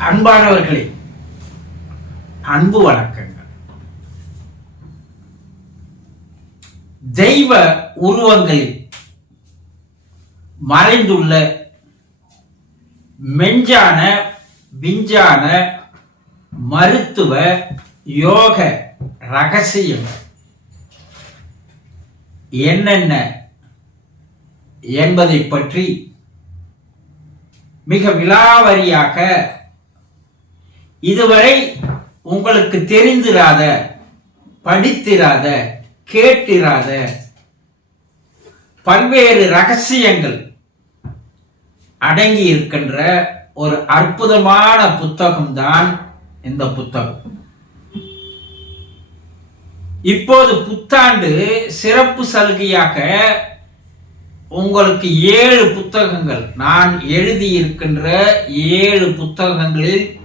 அன்பானவர்களே அன்பு வணக்கங்கள். தெய்வ உருவங்களில் மறைந்துள்ள மெஞ்சான விஞ்ஞான மருத்துவ யோக ரகசியம் என்னென்ன என்பதை பற்றி மிக விலாவரியாக இதுவரை உங்களுக்கு தெரிந்திராத படித்திராத கேட்டிராத பல்வேறு ரகசியங்கள் அடங்கி இருக்கின்ற ஒரு அற்புதமான புத்தகம்தான் இந்த புத்தகம். இப்போது புத்தாண்டு சிறப்பு சலுகையாக உங்களுக்கு ஏழு புத்தகங்கள் நான் எழுதியிருக்கின்ற ஏழு புத்தகங்களில்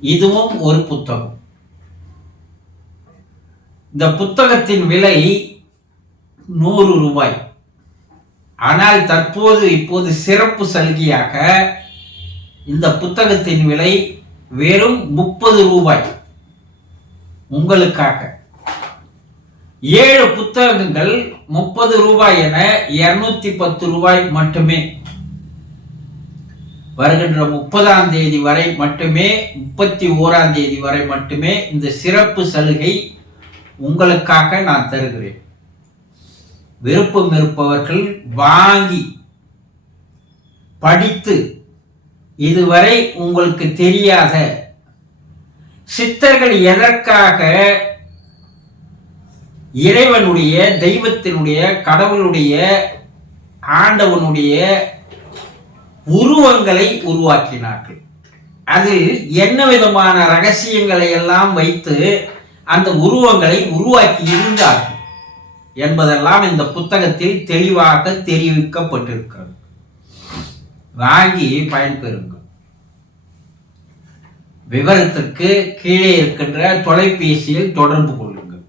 இதுவும் ஒரு புத்தகம். இந்த புத்தகத்தின் விலை நூறு ரூபாய். ஆனால் தற்போது இப்போது சிறப்பு சலுகையாக இந்த புத்தகத்தின் விலை வெறும் முப்பது ரூபாய். உங்களுக்காக. ஏழு புத்தகங்கள் முப்பது ரூபாய் என இருநூத்தி பத்து ரூபாய் மட்டுமே. வருகின்ற முப்பதாம் தேதி வரை மட்டுமே முப்பத்தி ஓராம் தேதி வரை மட்டுமே இந்த சிறப்பு சலுகை உங்களுக்காக நான் தருகிறேன். விருப்பம் இருப்பவர்கள் வாங்கி படித்து இதுவரை உங்களுக்கு தெரியாத சித்தர்கள் எதற்காக இறைவனுடைய தெய்வத்தினுடைய கடவுளுடைய ஆண்டவனுடைய உருவங்களை உருவாக்கினார்கள். அது என்ன விதமான ரகசியங்களை எல்லாம் வைத்து அந்த உருவங்களை உருவாக்கி இருந்தார்கள் என்பதெல்லாம் இந்த புத்தகத்தில் தெளிவாக தெரிவிக்கப்பட்டிருக்கிறது. வாங்கி பயன்பெறுங்கள் விவரத்திற்கு கீழே இருக்கின்ற தொலைபேசியில் தொடர்பு கொள்ளுங்கள்.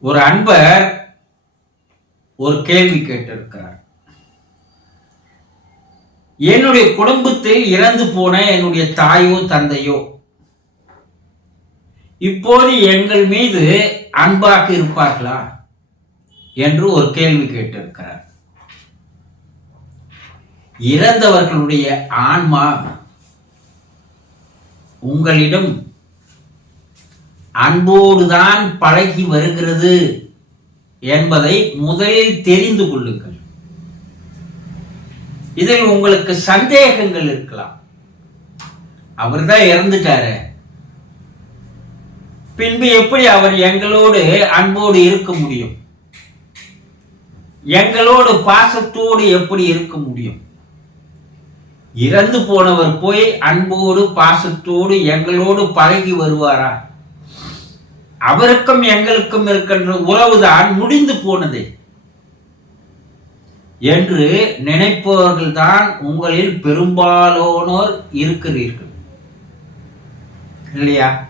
ஒரு அன்பர் ஒரு கேள்வி கேட்டிருக்கிறார். என்னுடைய குடும்பத்தில் இறந்து போன என்னுடைய தாயோ தந்தையோ இப்போது எங்கள் மீது அன்பாக இருப்பார்களா என்று ஒரு கேள்வி கேட்டிருக்கிறார். இறந்தவர்களுடைய ஆன்மா உங்களிடம் அன்போடுதான் பழகி வருகிறது என்பதை முதலில் தெரிந்து கொள்ளுங்கள். இதில் உங்களுக்கு சந்தேகங்கள் இருக்கலாம். அவர் தான் இறந்துட்டாரு. பின்பு எப்படி அவர் எங்களோடு அன்போடு இருக்க முடியும்? எங்களோடு பாசத்தோடு எப்படி இருக்க முடியும்? இறந்து போனவர் போய் அன்போடு பாசத்தோடு எங்களோடு பழகி வருவாரா? அவருக்கும் எங்களுக்கும் இருக்கின்ற உறவுதான் முடிந்து போனது. என்று நினைப்பவர்கள் தான் உங்களில் பெரும்பாலானோர் இருக்கிறீர்கள். இல்லையா?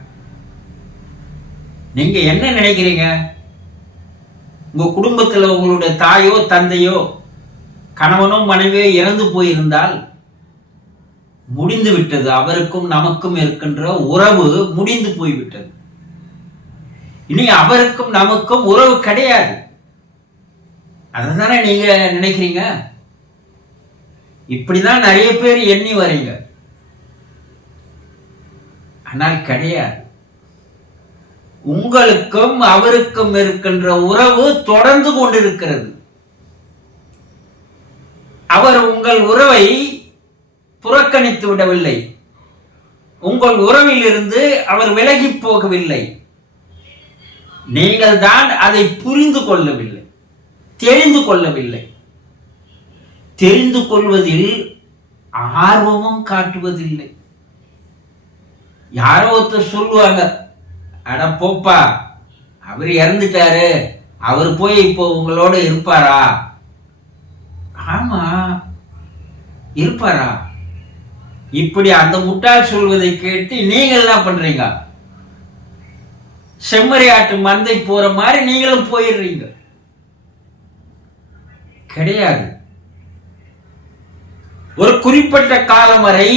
நீங்க என்ன நினைக்கிறீங்க? உங்க குடும்பத்தில் உங்களுடைய தாயோ தந்தையோ கணவனோ மனைவியோ இறந்து போயிருந்தால் முடிந்து விட்டது அவருக்கும் நமக்கும் இருக்கின்ற உறவு முடிந்து போய்விட்டது. இனி அவருக்கும் நமக்கும் உறவு கிடையாது. அதுதானே நீங்க நினைக்கிறீங்க? இப்படிதான் நிறைய பேர் எண்ணி வரீங்க ஆனால் கிடையாது. உங்களுக்கும் அவருக்கும் இருக்கின்ற உறவு தொடர்ந்து கொண்டிருக்கிறது. அவர் உங்கள் உறவை புறக்கணித்து விடவில்லை. உங்கள் உறவில் இருந்து அவர் விலகி போகவில்லை. நீங்கள் தான் அதை புரிந்து கொள்ளவில்லை. தெரிந்து கொள்ளவில்லை. தெரிந்து கொள்வதில் ஆர்வமும் காட்டுவதில்லை. யாரோ ஒருத்தர் சொல்லுவாங்க அட போப்பா அவர் இறந்துட்டாரு அவர் போய் இப்போ உங்களோட இருப்பாரா? ஆமா இருப்பாரா? இப்படி அந்த முட்டாள் சொல்வதை கேட்டு நீங்கள் என்ன பண்றீங்க? செம்மறி ஆட்டு மந்தை போற மாதிரி நீங்களும் போயிடுறீங்க. கிடையாது. ஒரு குறிப்பிட்ட காலம் வரை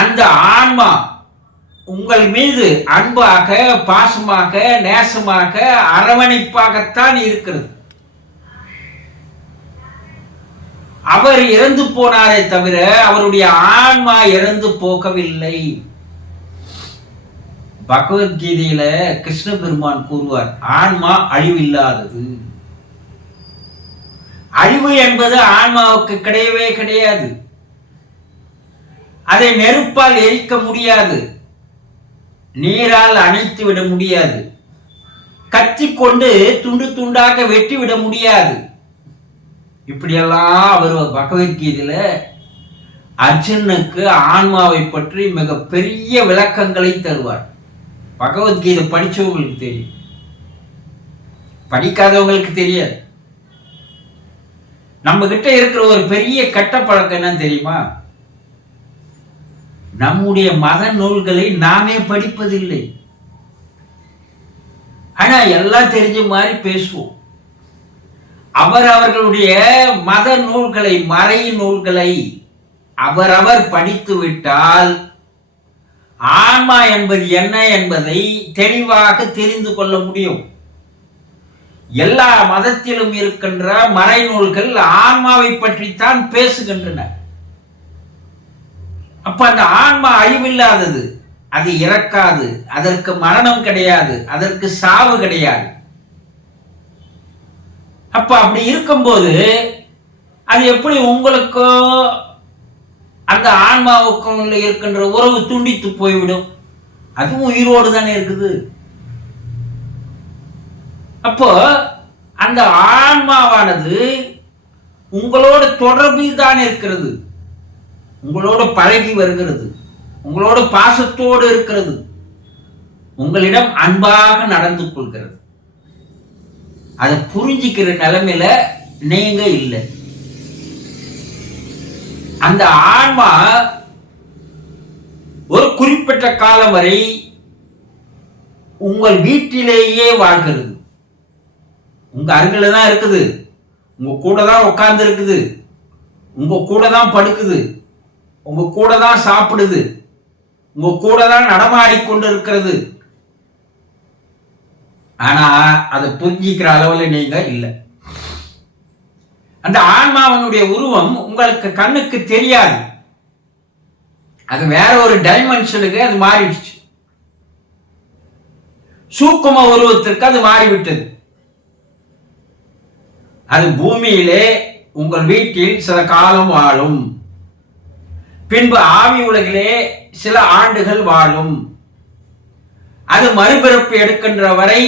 அந்த ஆன்மா உங்கள் மீது அன்பாக பாசமாக நேசமாக அரவணைப்பாகத்தான் இருக்கிறது. அவர் இறந்து போனாரே தவிர அவருடைய ஆன்மா இறந்து போகவில்லை. பகவத்கீதையில கிருஷ்ண பெருமான் கூறுவார் ஆன்மா அழிவில்லாதது. அழிவு என்பது ஆன்மாவுக்கு கிடையவே கிடையாது. அதை நெருப்பால் எரிக்க முடியாது. நீரால் அணைத்து விட முடியாது. கத்தி கொண்டு துண்டு துண்டாக வெட்டி விட முடியாது. இப்படியெல்லாம் அவர் பகவத்கீதையில் அர்ஜுனுக்கு ஆன்மாவை பற்றி மிக பெரிய விளக்கங்களை தருவார். பகவத்கீதை படித்தவங்களுக்கு தெரியும். படிக்காதவங்களுக்கு தெரியாது. நம்ம கிட்ட இருக்கிற ஒரு பெரிய கெட்ட பழக்கம் என்னன்னு தெரியுமா? நம்முடைய மத நூல்களை நாமே படிப்பதில்லை. ஆனா எல்லாம் தெரிஞ்ச மாதிரி பேசுவோம். அவர் அவர்களுடைய மத நூல்களை மறை நூல்களை அவரவர் படித்து விட்டால் ஆன்மா என்பது என்ன என்பதை தெளிவாக தெரிந்து கொள்ள முடியும். எல்லா மதத்திலும் இருக்கின்ற மறைநூல்கள் ஆன்மாவை பற்றித்தான் பேசுகின்றன. அப்ப அந்த ஆன்மா அழிவில்லாதது அது இறக்காது அதற்கு மரணம் கிடையாது அதற்கு சாவு கிடையாது. அப்ப அப்படி இருக்கும்போது அது எப்படி உங்களுக்கும் அந்த ஆன்மாவுக்கும் இருக்கின்ற உறவு துண்டித்து போய்விடும்? அதுவும் உயிரோடு தானே இருக்குது. அப்போ அந்த ஆன்மாவானது உங்களோட தொடர்பில் தான் இருக்கிறது. உங்களோட பழகி வருகிறது. உங்களோட பாசத்தோடு இருக்கிறது. உங்களிடம் அன்பாக நடந்து கொள்கிறது. அதை புரிஞ்சிக்கிற நிலைமையில நீங்க இல்லை. அந்த ஆன்மா ஒரு குறிப்பிட்ட காலம் வரை உங்கள் வீட்டிலேயே வாழ்கிறது. உங்க அருகில தான் இருக்குது. உங்க கூட தான் உட்கார்ந்து இருக்குது உங்க கூட தான் படுக்குது. உங்க கூட தான் சாப்பிடுது. உங்க கூட தான் நடமாடிக்கொண்டு இருக்கிறது ஆனா அதை புரிஞ்சிக்கிற அளவில் நீங்க இல்லை. அந்த ஆன்மாவனுடைய உருவம் உங்களுக்கு கண்ணுக்கு தெரியாது. அது வேற ஒரு டைமென்ஷனுக்கு அது மாறிடுச்சு. சூக்கும உருவத்திற்கு அது மாறிவிட்டது. அது பூமியிலே உங்கள் வீட்டில் சில காலம் வாழும். பின்பு ஆவி உலகிலே சில ஆண்டுகள் வாழும். அது மறுபிறப்பு எடுக்கின்ற வரை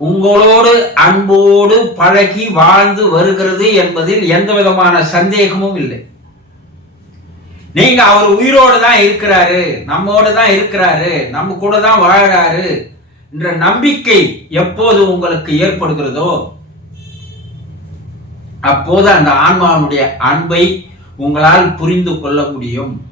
உங்களோடு அன்போடு பழகி வாழ்ந்து வருகிறது என்பதில் எந்த விதமான சந்தேகமும் இல்லை. நீங்க அவர் உயிரோடு தான் இருக்கிறாரு நம்மோடு தான் இருக்கிறாரு நம்ம கூட தான் வாழ்கிறாரு என்ற நம்பிக்கை எப்போது உங்களுக்கு ஏற்படுகிறதோ அப்போது அந்த ஆன்மாவனுடைய அன்பை உங்களால் புரிந்து கொள்ள முடியும்.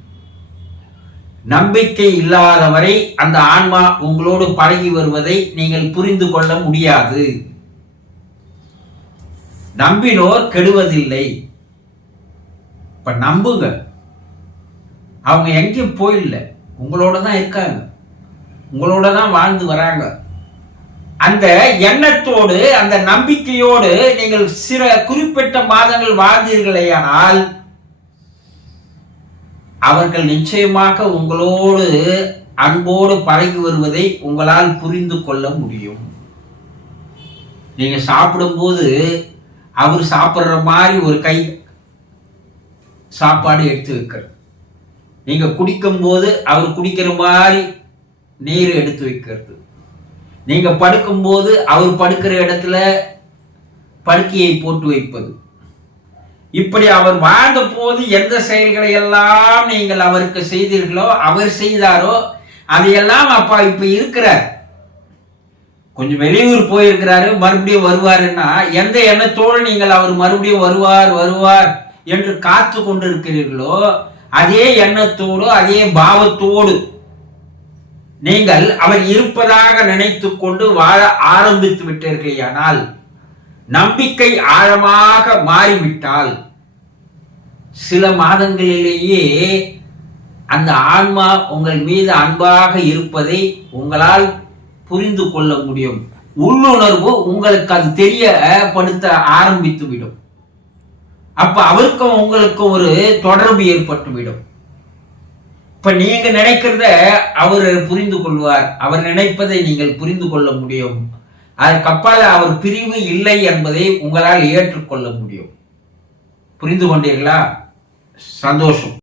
நம்பிக்கை இல்லாதவரை அந்த ஆன்மா உங்களோடு பழகி வருவதை நீங்கள் புரிந்து கொள்ள முடியாது. நம்பினோர் கெடுவதில்லை. இப்ப நம்புங்க. அவங்க எங்கேயும் போயில்லை. உங்களோட தான் இருக்காங்க. உங்களோட தான் வாழ்ந்து வராங்க. அந்த எண்ணத்தோடு அந்த நம்பிக்கையோடு நீங்கள் சில குறிப்பிட்ட மாதங்கள் வாழ்ந்தீர்களேயானால் அவர்கள் நிச்சயமாக உங்களோடு அன்போடு பழகி வருவதை உங்களால் புரிந்து கொள்ள முடியும். நீங்க சாப்பிடும்போது அவர் சாப்பிட்ற மாதிரி ஒரு கை சாப்பாடு எடுத்து வைக்கிறது நீங்க குடிக்கும்போது அவர் குடிக்கிற மாதிரி நீர் எடுத்து வைக்கிறது. நீங்க படுக்கும்போது அவர் படுக்கிற இடத்துல படுக்கையை போட்டு வைப்பது. இப்படி அவர் வாழ்ந்த போது எந்த செயல்களை எல்லாம் நீங்கள் அவருக்கு செய்தீர்களோ அவர் செய்தாரோ அதையெல்லாம் அப்பா இப்ப இருக்கிறார். கொஞ்சம் வெளியூர் போயிருக்கிறாரு மறுபடியும் வருவாருன்னா எந்த எண்ணத்தோடு நீங்கள் அவர் மறுபடியும் வருவார் வருவார் என்று காத்து கொண்டிருக்கிறீர்களோ அதே எண்ணத்தோடு அதே பாவத்தோடு நீங்கள் அவர் இருப்பதாக நினைத்து கொண்டு வாழ ஆரம்பித்து விட்டீர்களேயானால் நம்பிக்கை ஆழமாக மாறிவிட்டால் சில மாதங்களிலேயே அந்த ஆன்மா உங்கள் மீது அன்பாக இருப்பதை உங்களால் புரிந்து கொள்ள முடியும். உள்ளுணர்வு உங்களுக்கு அது தெரியப்படுத்த ஆரம்பித்து விடும் அப்ப அவருக்கும் உங்களுக்கும் ஒரு தொடர்பு ஏற்பட்டுவிடும். இப்ப நீங்க நினைக்கிறத அவர் புரிந்து கொள்வார். அவர் நினைப்பதை நீங்கள் புரிந்து கொள்ள முடியும். அதற்கப்பால் அவர் பிரிவு இல்லை என்பதை உங்களால் ஏற்றுக்கொள்ள முடியும். புரிந்து கொண்டீர்களா? சந்தோஷம்.